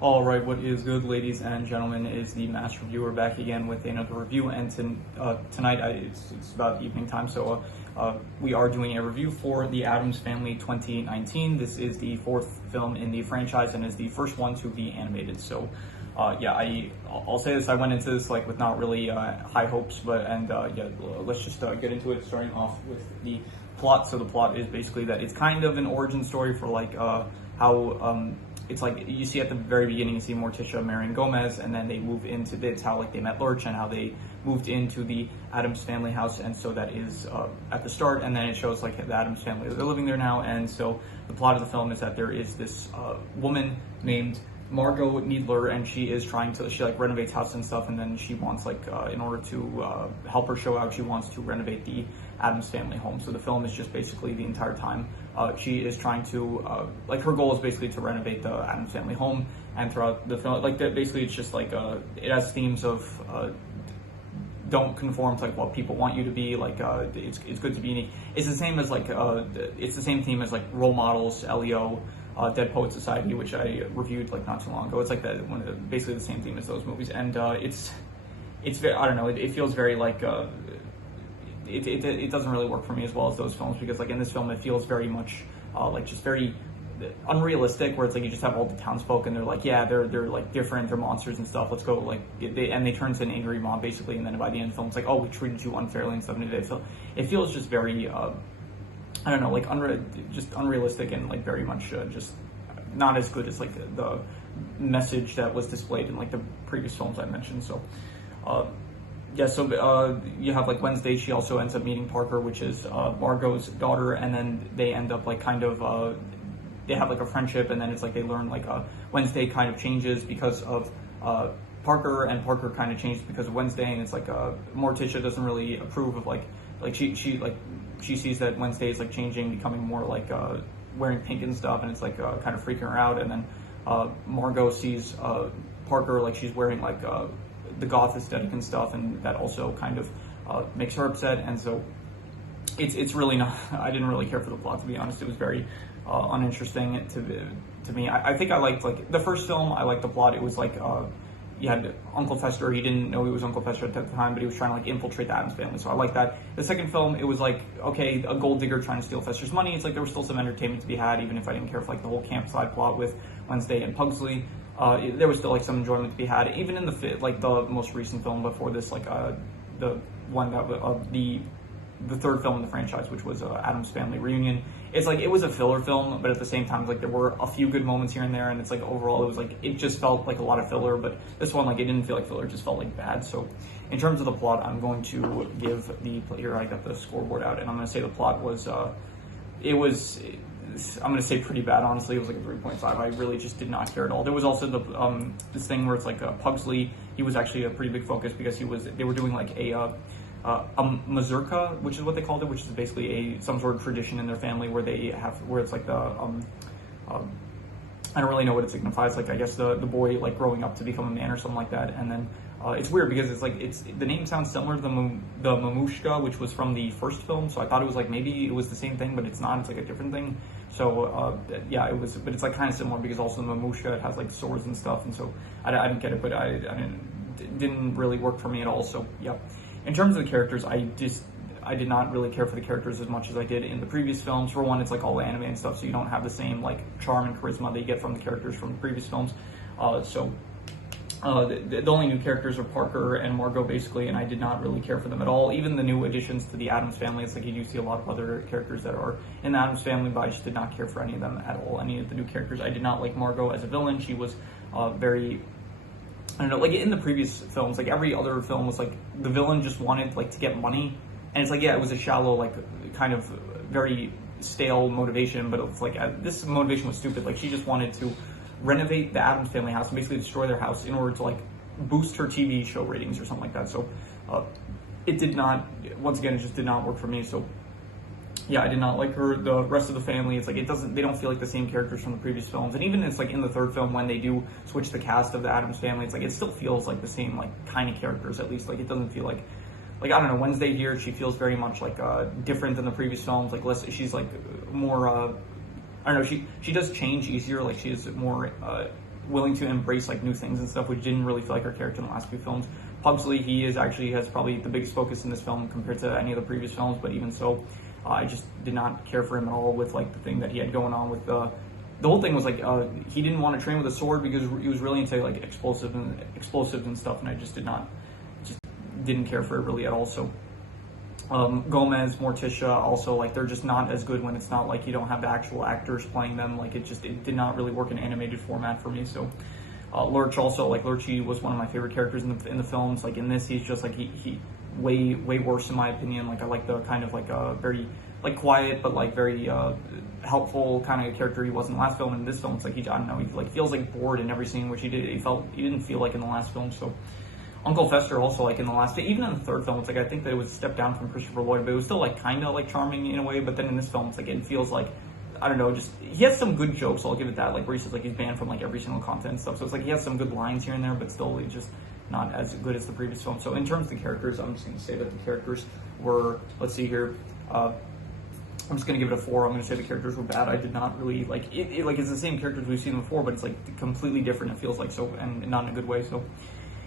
All right, what is good, ladies and gentlemen, is the Master Reviewer back again with another review, and tonight it's about evening time, so we are doing a review for The Addams Family 2019. This is the fourth film in the franchise and is the first one to be animated. So, I'll say this: I went into this like with not really high hopes, let's just get into it. Starting off with the plot. So the plot is basically that it's kind of an origin story for like how it's like you see at the very beginning, you see Morticia marrying Gomez, and then they move into it's how like they met Lurch and how they moved into the Addams family house, and so that is at the start, and then it shows like the Addams family, they're living there now, and so the plot of the film is that there is this woman named Margot Needler, and she like renovates house and stuff, and then she wants like in order to help her show out, she wants to renovate the Addams family home. So the film is just basically the entire time she is trying to like her goal is basically to renovate the Addams family home, and throughout the film like that basically it's just like it has themes of don't conform to like what people want you to be, like it's good to be unique. It's the same as like it's the same theme as like Role Models, LEO, Dead Poet Society, which I reviewed like not too long ago. It's like that basically the same theme as those movies, and it's very, I don't know, it feels very like it doesn't really work for me as well as those films, because like in this film it feels very much like just very unrealistic, where it's like you just have all the townsfolk and they're like, yeah, they're like different, they're monsters and stuff, let's go, like they turn to an angry mob basically, and then by the end of the film it's like, oh, we treated you unfairly and stuff, and it feels just very I don't know, like just unrealistic, and like very much just not as good as like the message that was displayed in like the previous films I mentioned. So you have like Wednesday, she also ends up meeting Parker, which is Margot's daughter, and then they end up like kind of they have like a friendship, and then it's like they learn like Wednesday kind of changes because of Parker, and Parker kind of changed because of Wednesday, and it's like Morticia doesn't really approve of like she sees that Wednesday is like changing, becoming more like wearing pink and stuff, and it's like kind of freaking her out, and then Margot sees Parker like she's wearing like the goth aesthetic and stuff, and that also kind of makes her upset, and so it's really not, I didn't really care for the plot, to be honest. It was very uninteresting to me. I think I liked like the first film, I liked the plot. It was like you had Uncle Fester, he didn't know he was Uncle Fester at the time, but he was trying to like infiltrate the Addams family, so I like that. The second film, it was like, okay, a gold digger trying to steal Fester's money. It's like there was still some entertainment to be had, even if I didn't care for like the whole camp side plot with Wednesday and Pugsley. There was still like some enjoyment to be had, even in the most recent film before this, like the one that the third film in the franchise, which was Addams Family Reunion. It's like it was a filler film, but at the same time, like there were a few good moments here and there, and it's like overall it was like it just felt like a lot of filler. But this one, like it didn't feel like filler; it just felt like bad. So, in terms of the plot, I'm going to give here. I got the scoreboard out, and I'm going to say the plot was I'm going to say pretty bad, honestly. It was like a 3.5. I really just did not care at all. There was also this thing where it's like Pugsley, he was actually a pretty big focus because they were doing like a mazurka, which is what they called it, which is basically some sort of tradition in their family where it's like I don't really know what it signifies. Like I guess the boy like growing up to become a man or something like that, and then it's weird because it's like the name sounds similar to the Mamushka, which was from the first film. So I thought it was like maybe it was the same thing, but it's not. It's like a different thing. So it was, but it's like kind of similar because also the Mamushka, it has like swords and stuff, and so I didn't get it, but it didn't really work for me at all. So yeah, in terms of the characters, I did not really care for the characters as much as I did in the previous films. For one, it's like all anime and stuff, so you don't have the same like charm and charisma that you get from the characters from the previous films. The only new characters are Parker and Margot, basically, and I did not really care for them at all. Even the new additions to the Addams family, it's like you do see a lot of other characters that are in the Addams family, but I just did not care for any of them at all, any of the new characters. I did not like Margot as a villain. She was very, I don't know, like in the previous films, like every other film was like the villain just wanted like to get money, and it's like, yeah, it was a shallow, like kind of very stale motivation, but it's like this motivation was stupid. Like she just wanted to renovate the Addams family house and basically destroy their house in order to like boost her TV show ratings or something like that. So it did not, once again, it just did not work for me. So yeah, I did not like her. The rest of the family, it's like they don't feel like the same characters from the previous films, and even it's like in the third film when they do switch the cast of the Addams family, it's like it still feels like the same like kind of characters, at least. Like it doesn't feel like I don't know, Wednesday here, she feels very much like different than the previous films. Like she's like more I don't know, she does change easier, like she is more willing to embrace like new things and stuff, which didn't really feel like her character in the last few films. Pugsley, he is actually has probably the biggest focus in this film compared to any of the previous films, but even so, I just did not care for him at all with like the thing that he had going on with the whole thing was like he didn't want to train with a sword because he was really into like explosives and stuff, and I just didn't care for it really at all. So Gomez, Morticia, also like they're just not as good when it's not like you don't have the actual actors playing them. Like it did not really work in animated format for me. So Lurch also, like Lurchy was one of my favorite characters in the films. Like in this, he's just like he way worse in my opinion. Like I like the kind of like very like quiet but like very helpful kind of character he was in the last film. In this film, it's like I don't know, he like feels like bored in every scene, which he didn't feel like in the last film. So Uncle Fester also, like in the last, even in the third film, it's like I think that it was a step down from Christopher Lloyd, but it was still like kind of like charming in a way. But then in this film, it's like it feels like, I don't know, just he has some good jokes, I'll give it that, like where he says like he's banned from like every single content and stuff. So it's like he has some good lines here and there, but still it's just not as good as the previous film. So in terms of the characters, I'm just going to say that the characters were, let's see here, I'm just going to give it a 4. I'm going to say the characters were bad. I did not really like it. Like it's the same characters we've seen before, but it's like completely different. It feels like so, and not in a good way. So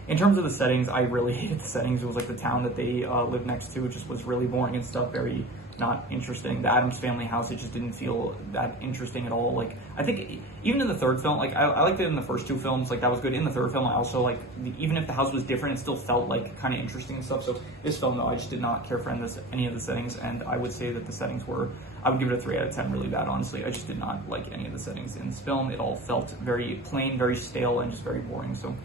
in terms of the settings, I really hated the settings. It was like the town that they lived next to just was really boring and stuff, very not interesting. The Addams family house, it just didn't feel that interesting at all. Like I think even in the third film, like I liked it in the first 2 films, like that was good. In the third film, I also like even if the house was different, it still felt like kind of interesting and stuff. So this film, though, I just did not care for any of the settings, and I would say that the settings were, I would give it a 3 out of 10 really bad, honestly. I just did not like any of the settings in this film. It all felt very plain, very stale, and just very boring. So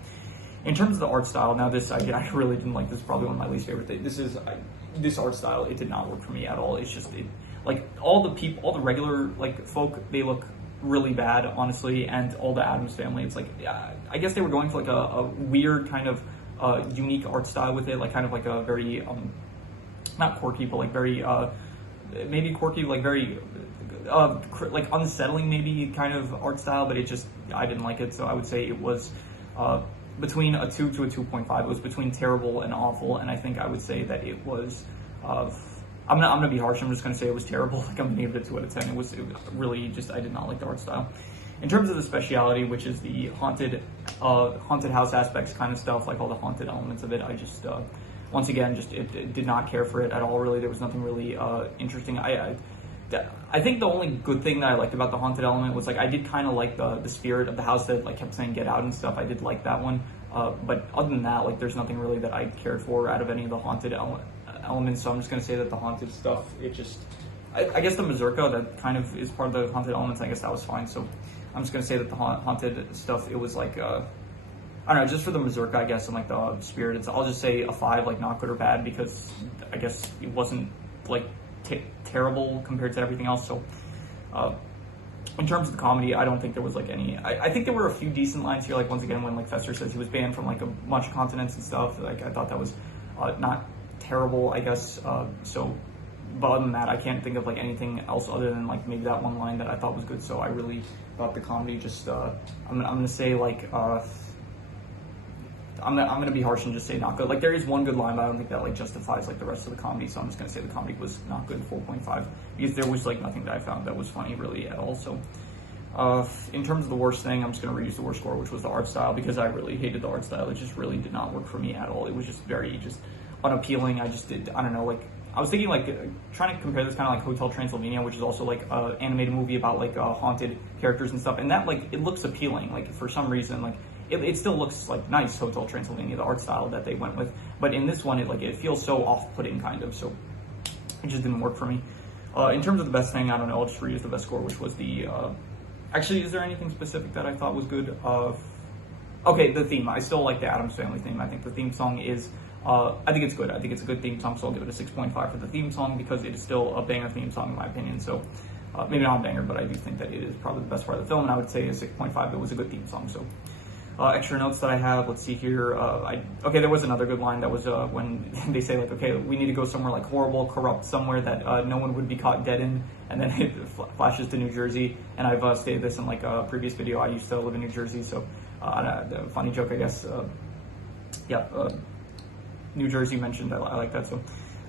in terms of the art style, now this, I really didn't like. This is probably one of my least favorite things. This art style, it did not work for me at all. It's just, like, all the regular, like, folk, they look really bad, honestly, and all the Addams family, it's like, I guess they were going for, like, a weird kind of unique art style with it, like, kind of like a very, not quirky, but, like, very, maybe quirky, like, very, like, unsettling, maybe, kind of art style, but it just, I didn't like it, so I would say it was, between a 2 to a 2.5. It was between terrible and awful, and I think I would say that it was, I'm gonna be harsh, I'm just gonna say it was terrible. Like I'm gonna give it a 2 out of 10. It was really just, I did not like the art style. In terms of the speciality, which is the haunted house aspects kind of stuff, like all the haunted elements of it, I just, once again, just it did not care for it at all, really. There was nothing really interesting. I think the only good thing that I liked about the haunted element was like I did kind of like the spirit of the house that like kept saying get out and stuff. I did like that one, but other than that, like there's nothing really that I cared for out of any of the haunted elements. So I'm just gonna say that the haunted stuff, it just, I guess the mazurka that kind of is part of the haunted elements, I guess that was fine. So I'm just gonna say that the haunted stuff, it was like I don't know, just for the mazurka, I guess, and like the spirit, I'll just say a 5, like not good or bad, because I guess it wasn't like terrible compared to everything else. So in terms of the comedy, I don't think there was like any, I think there were a few decent lines here, like once again when like Fester says he was banned from like a bunch of continents and stuff, like I thought that was not terrible, I guess. So but other than that, I can't think of like anything else other than like maybe that one line that I thought was good. So I really thought the comedy just I'm gonna say like I'm gonna be harsh and just say not good. Like there is one good line, but I don't think that like justifies like the rest of the comedy. So I'm just gonna say the comedy was not good, 4.5, because there was like nothing that I found that was funny really at all. So in terms of the worst thing, I'm just gonna reuse the worst score, which was the art style, because I really hated the art style. It just really did not work for me at all. It was just very just unappealing. I don't know, like I was thinking like trying to compare this kind of like Hotel Transylvania, which is also like an animated movie about like haunted characters and stuff, and that like it looks appealing, like for some reason, like it still looks like nice, Hotel Transylvania, the art style that they went with, but in this one it feels so off-putting kind of, so it just didn't work for me. In terms of the best thing, I don't know, I'll just reuse the best score, which was the actually, is there anything specific that I thought was good? Okay, the theme. I still like the Addams Family theme. I think the theme song is I think it's good. I think it's a good theme song, so I'll give it a 6.5 for the theme song, because it is still a banger theme song in my opinion. So maybe not a banger, but I do think that it is probably the best part of the film, and I would say a 6.5. It was a good theme song. So extra notes that I have, let's see here. Okay, there was another good line that was when they say like, okay, we need to go somewhere like horrible, corrupt, somewhere that no one would be caught dead in, and then it flashes to New Jersey. And I've stated this in like a previous video. I used to live in New Jersey, so the funny joke, I guess. New Jersey mentioned. I like that. So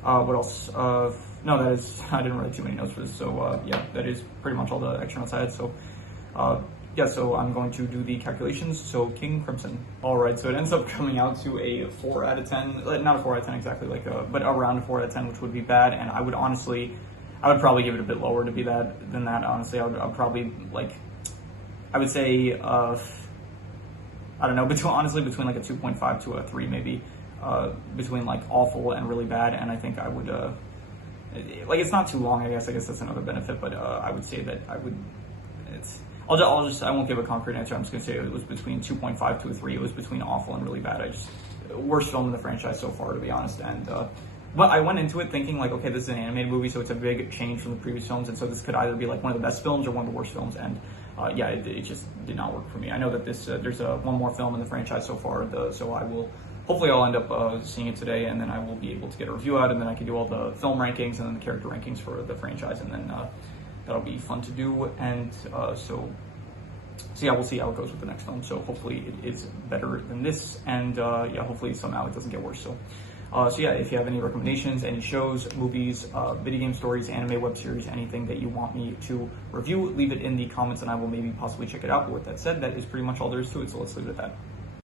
what else? No, that is, I didn't write too many notes for this. So yeah, that is pretty much all the extra notes I had. So yeah, so I'm going to do the calculations. So King Crimson. All right, so it ends up coming out to a 4 out of 10. Not a 4 out of 10 exactly, but around a 4 out of 10, which would be bad. And I would probably give it a bit lower to be than that. Honestly, I'd probably I would say, I don't know, between like a 2.5 to a 3 maybe, between like awful and really bad. And I think I would, it's not too long, I guess that's another benefit, but I would say that I won't give a concrete answer. I'm just going to say it was between 2.5 to a 3. It was between awful and really bad. Worst film in the franchise so far, to be honest. And, but I went into it thinking like, okay, this is an animated movie, so it's a big change from the previous films. And so this could either be like one of the best films or one of the worst films. And, yeah, it just did not work for me. I know that there's one more film in the franchise so far, so hopefully I'll end up seeing it today, and then I will be able to get a review out, and then I can do all the film rankings and then the character rankings for the franchise, and then that'll be fun to do. And so yeah, we'll see how it goes with the next film. So hopefully it is better than this, and yeah, hopefully somehow it doesn't get worse. So yeah, if you have any recommendations, any shows, movies, video game stories, anime, web series, anything that you want me to review, leave it in the comments and I will maybe possibly check it out. But with that said, that is pretty much all there is to it, so let's leave it at that.